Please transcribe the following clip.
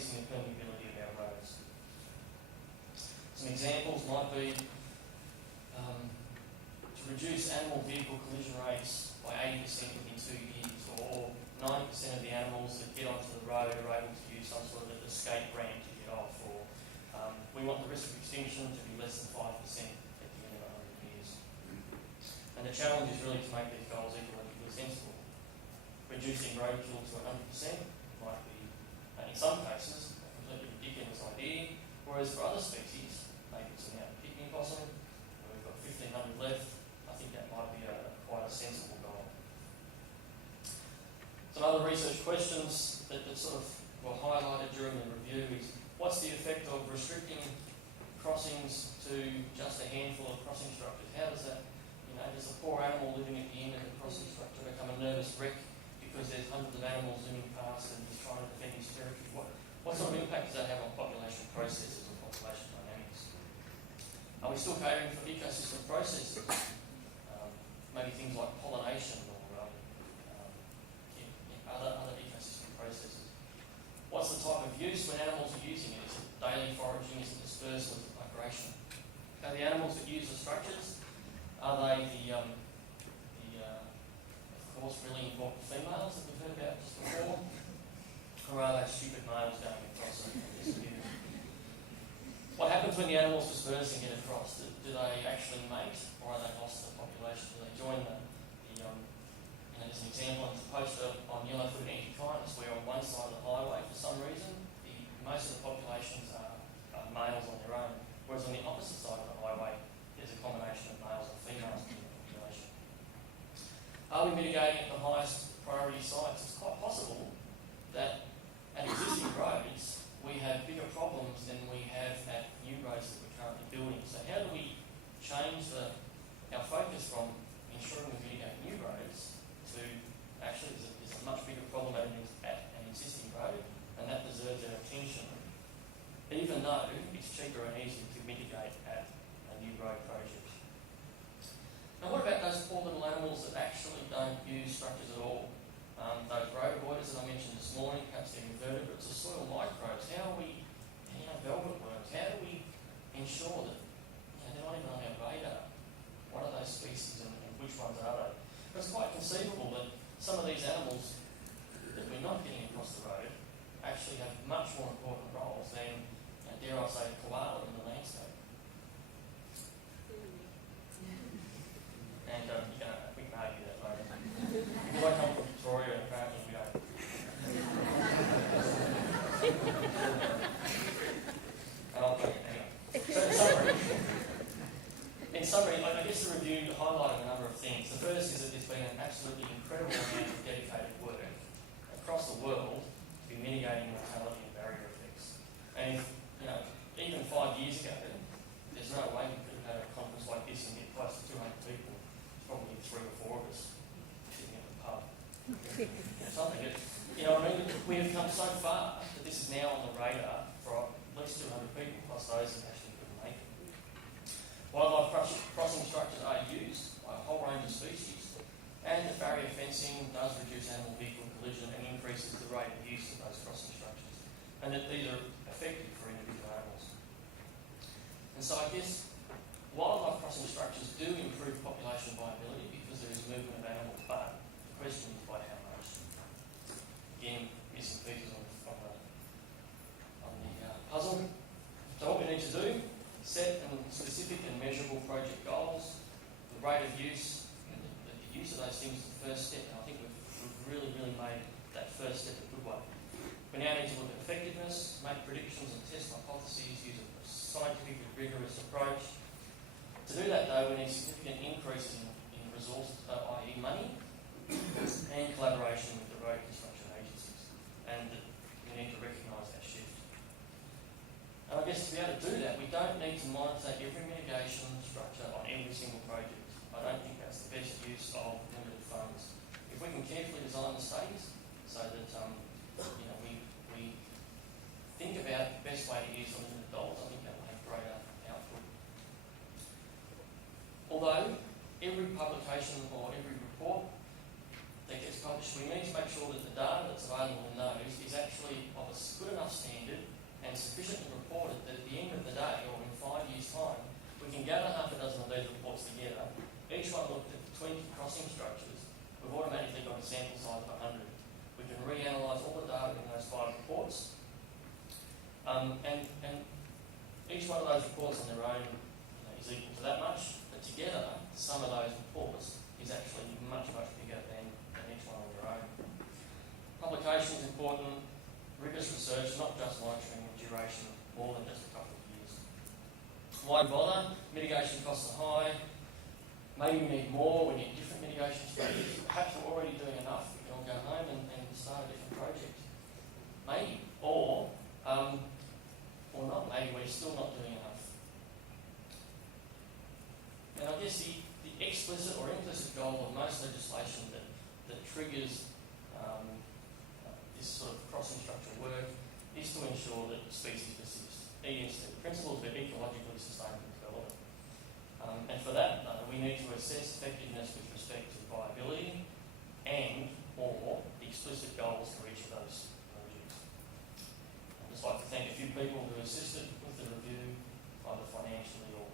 increasing the permeability of our roads. Some examples might be to reduce animal vehicle collision rates by 80% within 2 years, or 90% of the animals that get onto the road are able to use some sort of escape ramp to get off, or we want the risk of extinction to be less than 5% at the end of 100 years. And the challenge is really to make these goals ecologically sensible. Reducing road kill to 100% might be, in some cases, a completely ridiculous idea, whereas for other species, maybe it's an out picnic possum, where we've got 1,500 left, I think that might be quite a sensible goal. Some other research questions that sort of were highlighted during the review is, what's the effect of restricting crossings to just a handful of crossing structures? How does that, does a poor animal living at the end of the crossing structure become a nervous wreck because there's hundreds of animals zooming past and he's trying to defend his territory? What sort of impact does that have on population processes and population dynamics? Are we still catering for ecosystem processes? Maybe things like pollination or other ecosystem processes. What's the type of use when animals are using it? Is it daily foraging? Is it dispersal? Is it migration? Are the animals that use the structures, are they of course, really important females that we've heard about just before? Or are they stupid males going across and disappearing? What happens when the animals disperse and get across? Do they actually mate, or are they lost to the population? Do they join there's an example in the poster on yellow-footed antechinus, where on one side of the highway, for some reason, most of the populations are males on their own, whereas on the opposite side of the highway, there's a combination of males and females in the population. Are we mitigating at the highest priority sites? It's quite possible that at existing roads, we have bigger problems than we have at new roads that we're currently building. So how do we change our focus from ensuring we mitigate new roads to actually there's a much bigger problem at an existing road, and that deserves our attention, even though it's cheaper and easier to mitigate at a new road project. Now what about those poor little animals that actually don't use structures at all? Those road avoiders that I mentioned this morning, perhaps they're invertebrates or soil microbes. How are we, velvet worms, how do we ensure that they're not even on our radar? What are those species and which ones are they? But it's quite conceivable that some of these animals that we're not getting across the road actually have much more important roles than, dare I say, a koala in the landscape. And we can argue that later. Because I come from Victoria and apparently we don't. Anyway. In summary, I guess the review highlighted a number of things. The first is that there's been an absolutely incredible amount of dedicated work across the world to be mitigating mortality and barrier effects. And even 5 years ago, there's no way we could have had a conference like this and get close to 200 people. It's probably 3 or 4 of us sitting at the pub. Something that, we have come so far that this is now on the radar for at least 200 people, plus those that actually couldn't make it. Wildlife crossing structures are used by a whole range of species, and the barrier fencing does reduce animal vehicle collision and increases the rate of use of those crossing structures, and that these are effective for individual animals. And so I guess wildlife crossing structures do improve population viability because there is movement of animals, but the question is by how much. Again, missing pieces on the puzzle. So what we need to do, set specific and measurable project goals. The rate of use, the use of those things is the first step, and I think we've really made that first step a good one. We now need to look at effectiveness, make predictions and test hypotheses, use a scientific and rigorous approach. To do that though, we need significant increases in resources, i.e. money, and collaboration with the road construction agencies. And we need to recognise that shift. And I guess to be able to do that, we don't need to monitor every mitigation structure on every single project. I don't think that's the best use of limited funds. If we can carefully design the studies so that we think about the best way to use the limited dollars, I think that will have greater output. Although every publication or every report that gets published, we need to make sure that the data that's available in those is actually of a good enough standard and sufficiently reported that at the end of the day, or in 5 years' time, we can gather half a dozen of these reports together. Each one looked at 20 crossing structures. We've automatically got a sample size of 100. We can reanalyse all the data in those 5 reports. And each one of those reports on their own is equal to that much, but together, the sum of those reports is actually much, much bigger than each one on their own. Publication is important. Rigorous research, not just monitoring the duration of more than just a couple of years. Why bother? Mitigation costs are high. Maybe we need more, we need different mitigation strategies. Perhaps we're already doing enough. We can all go home and start a different project. Maybe. Or not. Maybe we're still not doing enough. And I guess the explicit or implicit goal of most legislation that triggers this sort of crossing structure work is to ensure that species persist. ESD, principles of ecologically sustainable development. And for that, we need to assess effectiveness with respect to viability and or the explicit goals for each of those projects. I'd just like to thank a few people who assisted with the review, either financially or